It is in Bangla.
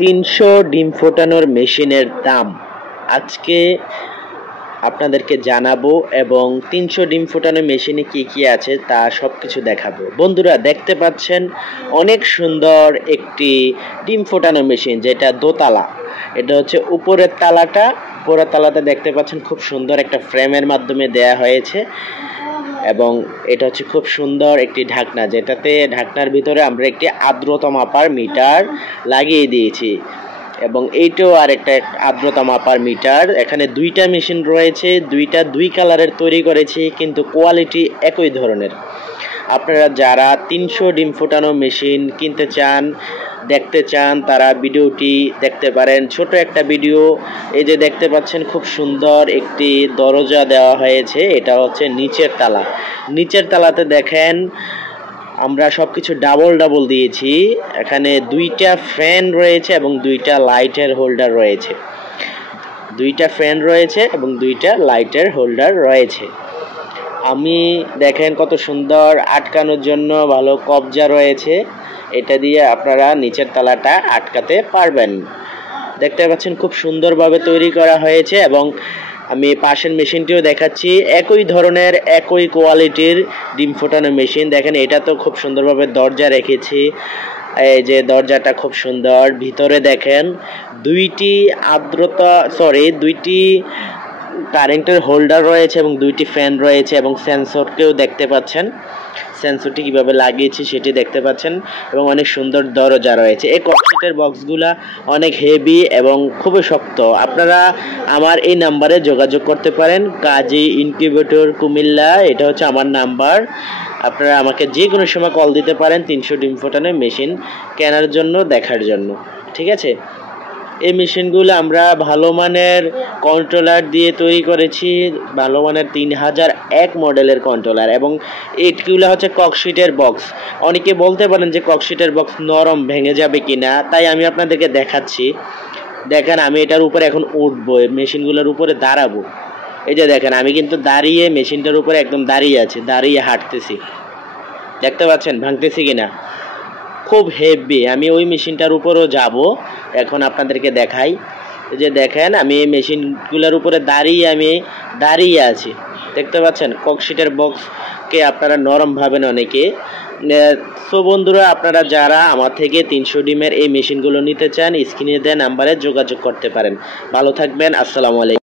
300 ডিম ফোটানোর মেশিনের দাম আজকে আপনাদেরকে জানাবো এবং 300 ডিম ফোটানোর মেশিনে কি কি আছে তা সবকিছু দেখাবো। বন্ধুরা দেখতে পাচ্ছেন অনেক সুন্দর একটি ডিম ফোটানোর মেশিন, যেটা দোতলা। এটা হচ্ছে উপরের তালাটা দেখতে পাচ্ছেন খুব সুন্দর একটা ফ্রেমের মাধ্যমে দেয়া হয়েছে এবং এটা হচ্ছে খুব সুন্দর একটি ঢাকনা, যেটাতে ঢাকনার ভিতরে আমরা একটি আর্দ্রতা মাপার মিটার লাগিয়ে দিয়েছি এবং এইটাও আর একটা আর্দ্রতা মাপার মিটার। এখানে দুইটা মেশিন রয়েছে, দুই কালারের তৈরি করেছি, কিন্তু কোয়ালিটি একই ধরনের। আপনারা যারা 300 ডিম ফোটানো মেশিন কিনতে চান, দেখতে চান, তারা ভিডিওটি দেখতে পারেন। ছোট একটা ভিডিও। এই যে দেখতে পাচ্ছেন খুব সুন্দর একটি দরজা দেওয়া হয়েছে, এটা হচ্ছে নিচের তালাতে দেখেন আমরা সবকিছু ডাবল দিয়েছি। এখানে দুইটা ফ্যান রয়েছে এবং দুইটা লাইটের হোল্ডার রয়েছে। আমি দেখেন কত সুন্দর, আটকানোর জন্য ভালো কবজা রয়েছে, এটা দিয়ে আপনারা নিচের তালাটা আটকাতে পারবেন। দেখতে পাচ্ছেন খুব সুন্দরভাবে তৈরি করা হয়েছে এবং আমি পাশের মেশিনটিও দেখাচ্ছি। একই ধরনের একই কোয়ালিটির ডিম ফোটানো মেশিন। দেখেন এটা তো খুব সুন্দরভাবে দরজা রেখেছি, এই যে দরজাটা খুব সুন্দর। ভিতরে দেখেন দুইটি কারেন্টের হোল্ডার রয়েছে এবং দুইটি ফ্যান রয়েছে এবং সেন্সরকেও দেখতে পাচ্ছেন। সেন্সরটি কিভাবে লাগিয়েছি সেটি দেখতে পাচ্ছেন এবং অনেক সুন্দর দরজা রয়েছে। এই ককশিটের বক্সগুলা অনেক হেভি এবং খুবই শক্ত। আপনারা আমার এই নাম্বারে যোগাযোগ করতে পারেন, কাজী ইনকিউবেটর কুমিল্লা, এটা হচ্ছে আমার নাম্বার। আপনারা আমাকে যে কোনো সময় কল দিতে পারেন 300 ডিম ফোটানোর মেশিন কেনার জন্য, দেখার জন্য। ঠিক আছে, এই মেশিনগুলো আমরা ভালো মানের কন্ট্রোলার দিয়ে তৈরি করেছি, ভালো মানের 3001 মডেলের কন্ট্রোলার, এবং এইগুলো হচ্ছে ককশিটের বক্স। অনেকে বলতে পারেন যে ককশিটের বক্স নরম, ভেঙে যাবে কিনা, তাই আমি আপনাদেরকে দেখাচ্ছি। দেখেন আমি এটার উপরে এখন উঠবো, মেশিনগুলোর উপরে দাঁড়াবো। এই যে দেখেন আমি কিন্তু দাঁড়িয়ে মেশিনটার উপরে একদম দাঁড়িয়ে আছি, দাঁড়িয়ে হাঁটতেছি। দেখতে পাচ্ছেন ভাঙতেছি কিনা, খুব হেভি। আমি ওই মেশিনটার উপরও যাব, এখন আপনাদেরকে দেখাই। এই যে দেখেন আমি এই মেশিনগুলোর উপরে দাঁড়িয়ে আছি। দেখতে পাচ্ছেন ককশিটের বক্সকে আপনারা নরম ভাবেন অনেকে। সো বন্ধুরা, আপনারা যারা আমার থেকে 300 ডিমের এই মেশিনগুলো নিতে চান, স্ক্রিনে দেওয়া নাম্বারে যোগাযোগ করতে পারেন। ভালো থাকবেন, আসসালামু আলাইকুম।